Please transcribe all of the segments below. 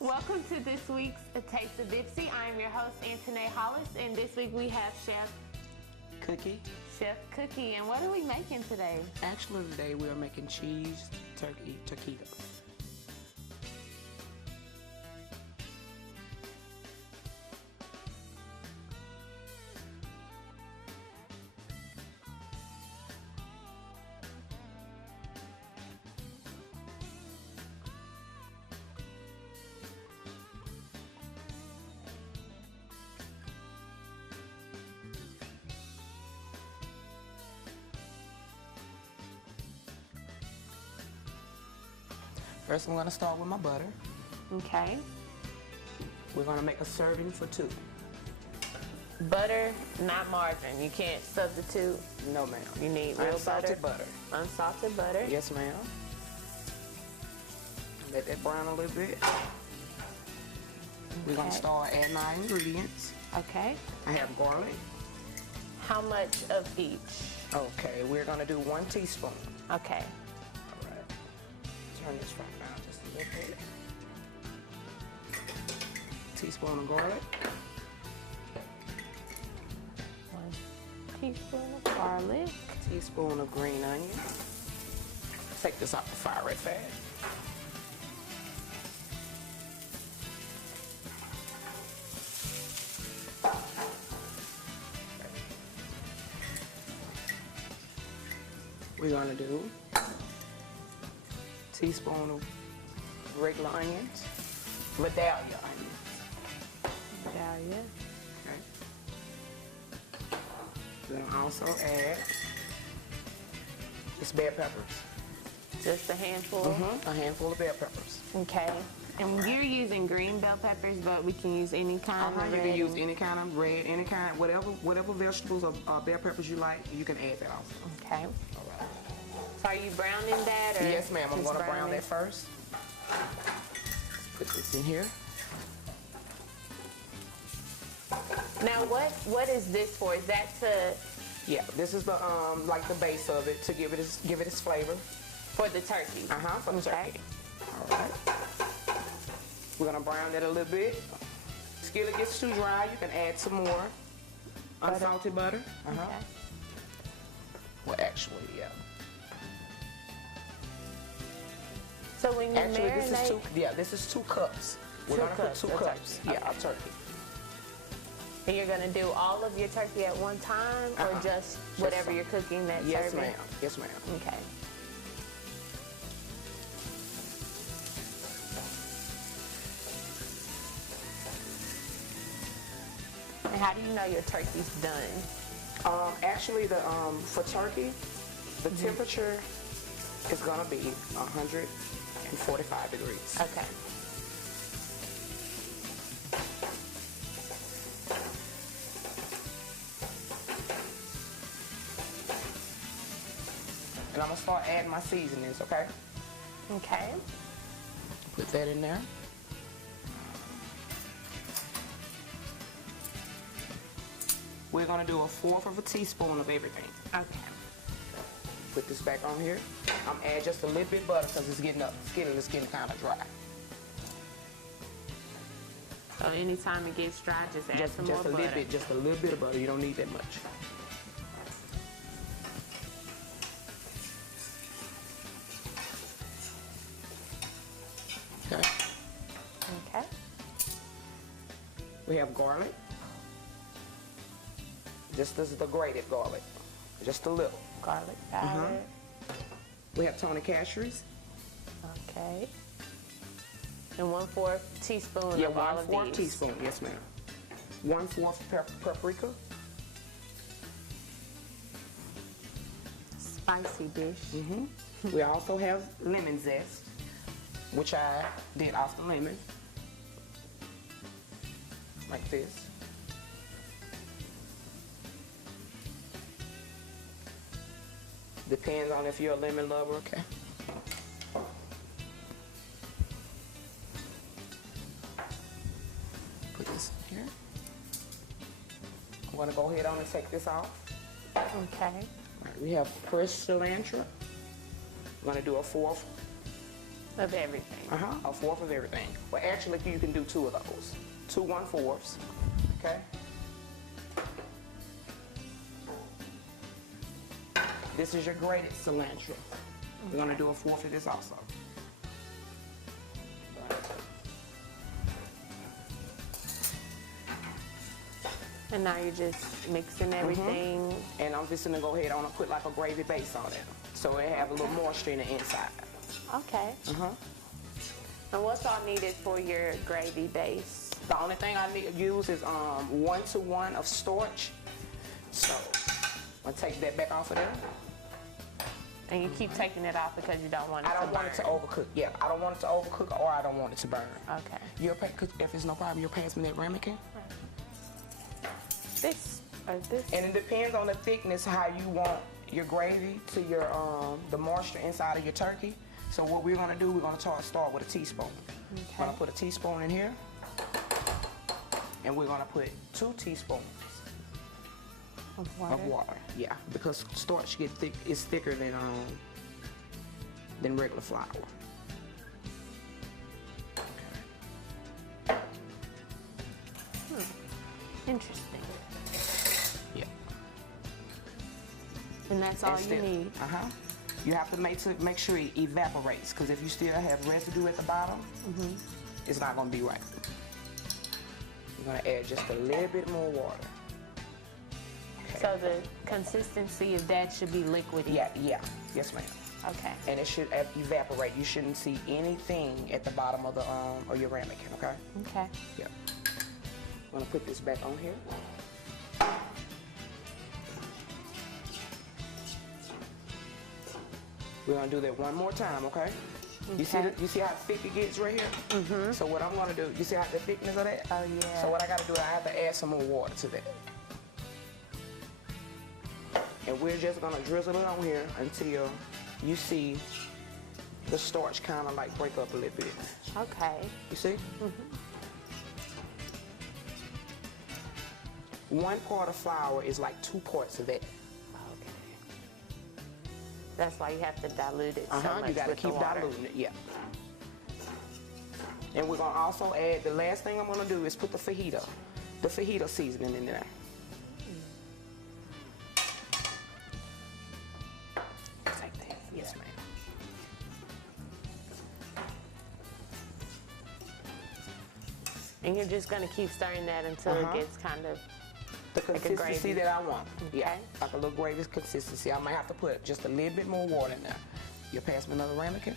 Welcome to this week's A Taste of BPCC. I'm your host, Antoinette Hollis, and this week we have Chef Cookie. And what are we making today? Actually, today we are making cheese turkey taquitos. First, I'm going to start with my butter. Okay. We're going to make a serving for two. Butter, not margarine. You can't substitute. No, ma'am. You need real unsalted butter. Unsalted butter. Yes, ma'am. Let that brown a little bit. We're going to start adding our ingredients. Okay. I have garlic. How much of each? Okay, we're going to do 1 teaspoon. Okay. All right. Turn this front down just a little bit. Teaspoon of garlic. 1 teaspoon of garlic. Teaspoon of green onion. Take this off the fire right fast. We're gonna do teaspoon of regular onions, Vidalia onions. Vidalia. Okay. We're gonna also add just bell peppers. Just a handful? A handful of bell peppers. Okay. And you're using green bell peppers, but we can use any kind of You red. can use any kind of red, any kind, whatever vegetables or bell peppers you like, you can add that also. Okay. All right. So are you browning that? Or Yes, ma'am. I'm just going to brown browning? that first. Put this in here. Now, what is this for? Is that to Yeah, this is the like the base of it to give it its flavor. for the turkey? For the turkey. All right. We're gonna brown that a little bit. Skillet gets too dry, you can add some more unsalted butter. Okay. Well, actually, yeah. So when you Actually, marinate, this is 2 cups. We're gonna put 2 cups. Yeah, of turkey. and you're gonna do all of your turkey at one time, or just whatever some. you're cooking that Yes, serving? ma'am. Yes, ma'am. Okay. And how do you know your turkey's done? Actually, for turkey, the temperature is gonna be 145 degrees. Okay. And I'm gonna start adding my seasonings, okay? Okay. Put that in there. We're gonna do 1/4 teaspoon of everything. Okay. Put this back on here. I'm add just a little bit of butter because it's getting kind of dry. So anytime it gets dry, just add some more butter. Just a little bit of butter. You don't need that much. Okay. Okay. We have garlic. This is the grated garlic. Just a little. Garlic powder. We have Tony Cashie's. Okay. And 1/4 teaspoon Yeah, of all of 1/4 these. teaspoon. Yes, ma'am. 1/4 paprika. Spicy dish. We also have lemon zest, which I did off the lemon, like this. Depends on if you're a lemon lover, okay? Put this in here. I'm gonna go ahead on and take this off. Okay. All right, we have fresh cilantro. I'm gonna do a 1/4 Of everything. A fourth of everything. Well, actually, you can do 2 of those. 2 1/4s. Okay. This is your grated cilantro. We're gonna do a 1/4 of this also. And now you're just mixing everything. And I'm just gonna go ahead and put like a gravy base on it, so it have a little moisture in the inside. Okay. And what's all needed for your gravy base? The only thing I need to use is 1 to 1 of starch. So I'm gonna take that back off of there. And you keep taking it off because you don't want it to burn. I don't want it to overcook. Yeah, I don't want it to overcook, or I don't want it to burn. Okay. If it's no problem, you'll pass me that ramekin. This or this? And it depends on the thickness how you want your gravy to your the moisture inside of your turkey. So what we're gonna do, we're gonna start with a teaspoon. Okay. We're gonna put a teaspoon in here, and we're gonna put 2 teaspoons of water. Yeah, because starch get thick. It's thicker than regular flour. Interesting. Yeah. And that's all you need. You have to make sure it evaporates, because if you still have residue at the bottom, it's not gonna be right. You're gonna add just a little bit more water. Okay. So the consistency of that should be liquidy. Yeah. Yes, ma'am. Okay. And it should evaporate. You shouldn't see anything at the bottom of the of your ramekin. Okay. Okay. Yep. I'm gonna put this back on here. We're gonna do that one more time, okay? You see how thick it gets right here? So what I'm gonna do, you see how the thickness of that? Oh yeah. So what I gotta do, I have to add some more water to that. And we're just gonna drizzle it on here until you see the starch kind of like break up a little bit. Okay. You see? 1 part of flour is like 2 parts of that. Okay. That's why you have to dilute it so much. You gotta with keep the water. diluting it, yeah. And we're gonna also add, the last thing I'm gonna do is put the fajita seasoning in there. Take that, yes ma'am. And you're just gonna keep stirring that until it gets kind of the consistency like a gravy. that I want. Okay. Yeah, like a little gravy consistency. I might have to put just a little bit more water in there. You'll pass me another ramekin?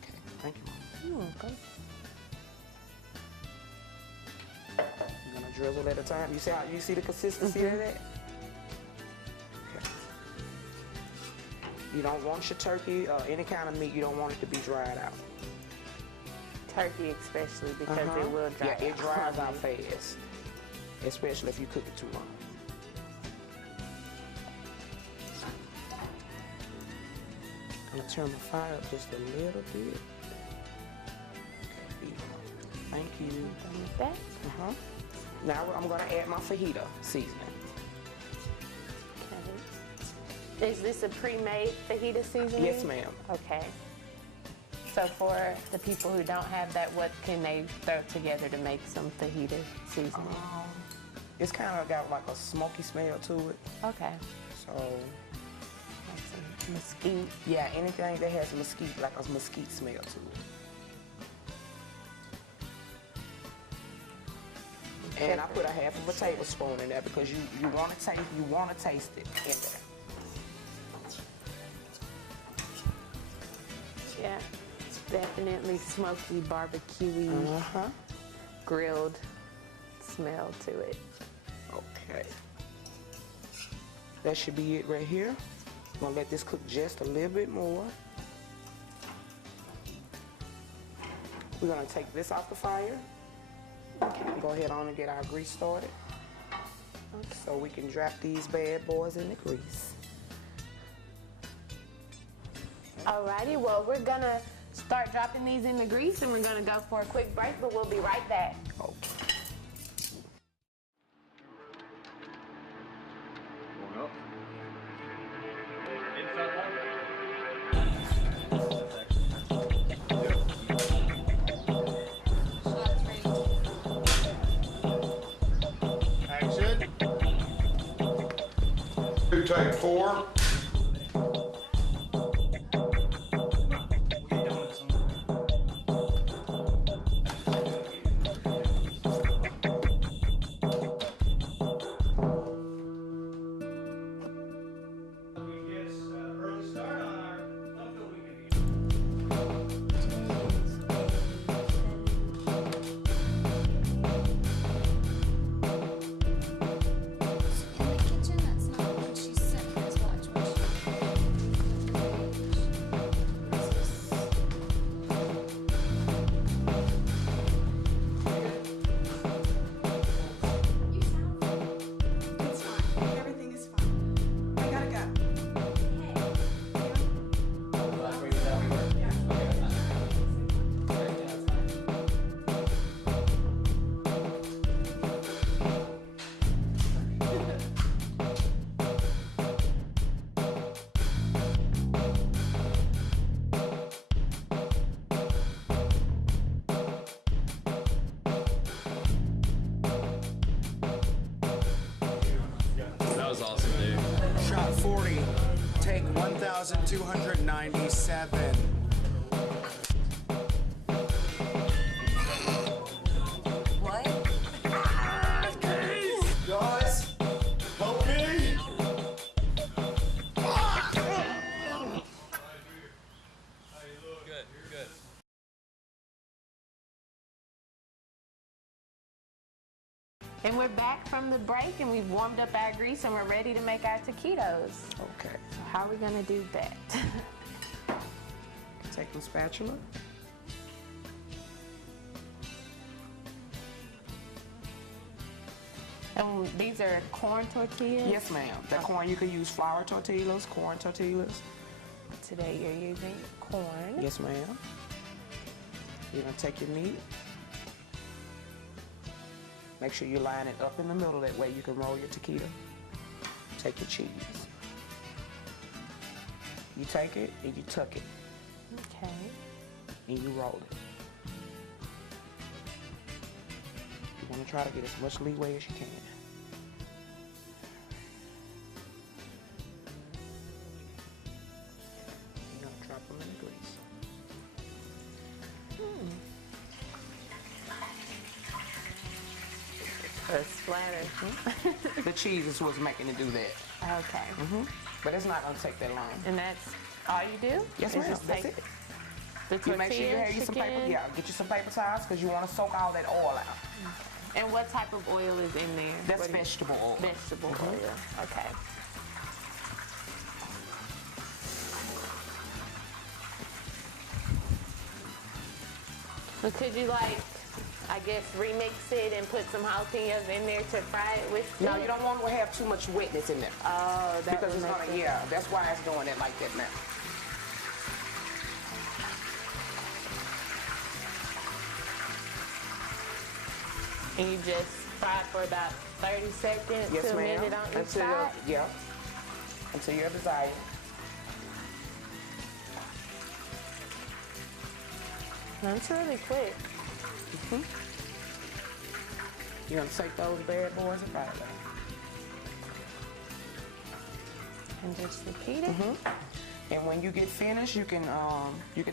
Okay, thank you. Okay. I'm gonna drizzle at a time. You see the consistency of that? Okay. You don't want your turkey or any kind of meat, you don't want it to be dried out. Turkey especially, because it will dry out. Yeah, it dries out fast, especially if you cook it too long. I'm gonna turn the fire up just a little bit. Okay, thank you. Done with that? Now I'm gonna add my fajita seasoning. Okay. Is this a pre-made fajita seasoning? Yes, ma'am. Okay. So for the people who don't have that, what can they throw together to make some fajita seasoning? It's kind of got like a smoky smell to it. Okay. So, Like some mesquite. yeah, anything that has mesquite, like a mesquite smell to it. And I put a half of a tablespoon in there because you want to taste it in there. Yeah. It's definitely smoky, barbecue-y, grilled smell to it. Okay. That should be it right here. I'm gonna let this cook just a little bit more. We're gonna take this off the fire. Okay. Go ahead on and get our grease started. Okay. So we can drop these bad boys in the grease. Alrighty, well, we're gonna start dropping these in the grease and we're gonna go for a quick break, but we'll be right back. Okay. Going up. Inside one. take 4. That was awesome, dude. Shot 40, take 1,297. What? Guys, help me! Good, good. And we're back from the break, and we've warmed up our grease, and we're ready to make our taquitos. Okay. So how are we gonna do that? Take the spatula. And these are corn tortillas? Yes, ma'am. The corn, you can use flour tortillas, corn tortillas. Today you're using corn. Yes, ma'am. You're gonna take your meat. Make sure you line it up in the middle, that way you can roll your taquito. Take your cheese. You take it and you tuck it Okay. and you roll it. You wanna try to get as much leeway as you can. You're gonna drop them in the grease. A splatter. The cheese is what's making it do that. Okay. But it's not gonna take that long. And that's all you do? Yes, Is ma'am. just That's take it. The You tortillas, make sure you have you some paper. chicken? Yeah, get you some paper towels because you want to soak all that oil out. And what type of oil is in there? That's What do you- vegetable oil. Vegetable oil. Okay. So could you I guess remix it and put some jalapenos in there to fry it with? No, it? you don't want to have too much wetness in there. Oh, that Because would it's make gonna, it- yeah, that's why it's doing it like that now. And you just fry it for about 30 seconds Yes, to a ma'am. minute on each Until side? yeah, until your desire. That's really quick. You're gonna take those bad boys and fry them. And just repeat it. And when you get finished, you can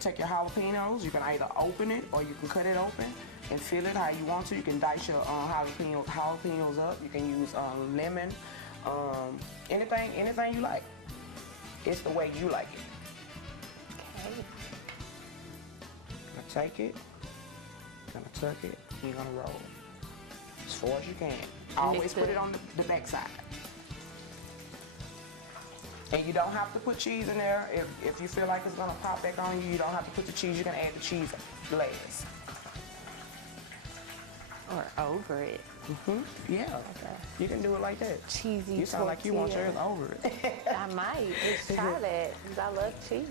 take your jalapenos. You can either open it or you can cut it open and fill it how you want to. You can dice your jalapenos up. You can use lemon, anything you like. It's the way you like it. Okay. Gonna take it, gonna tuck it, and you're gonna roll as far as you can. Always put it on the back side. And you don't have to put cheese in there. If you feel like it's gonna pop back on you, you don't have to put the cheese. You can add the cheese last. Or over it. Yeah. Okay. You can do it like that. Cheesy You sound like you want tortilla. yours over it. I might. Let's try that, 'cause I love cheese.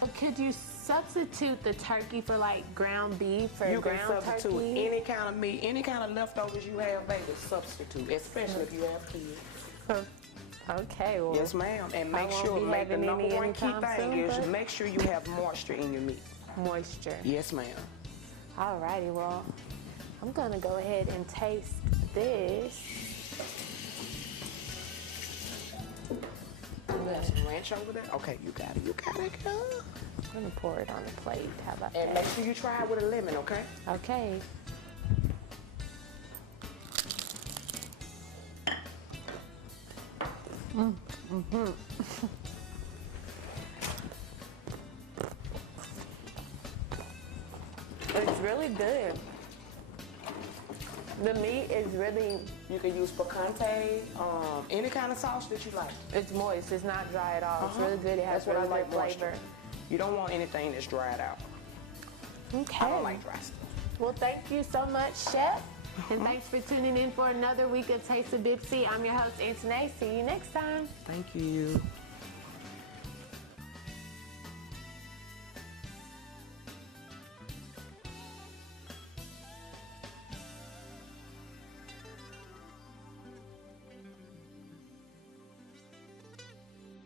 Well, could you substitute the turkey for ground beef or You can ground substitute turkey? any kind of meat, any kind of leftovers you have, baby, substitute, especially if you have kids. Okay, well. Yes, ma'am. And I make won't sure, be the having number any one key anytime thing soon, is but- make sure you have moisture in your meat. Moisture. Yes, ma'am. Alrighty, well, I'm gonna go ahead and taste this. You have some ranch over there? Okay, you got it, girl. I'm gonna pour it on the plate. How about And that? make sure you try it with a lemon, okay? Okay. It's really good. The meat is really, You can use picante, any kind of sauce that you like. it's moist. It's not dry at all. It's Uh-huh. really good. It has That's what I really like, good flavor. moisture. You don't want anything that's dried out. Okay. I don't like dry stuff. Well, thank you so much, Chef. And thanks for tuning in for another week of Taste of BPCC. I'm your host, Antoinette. See you next time. Thank you.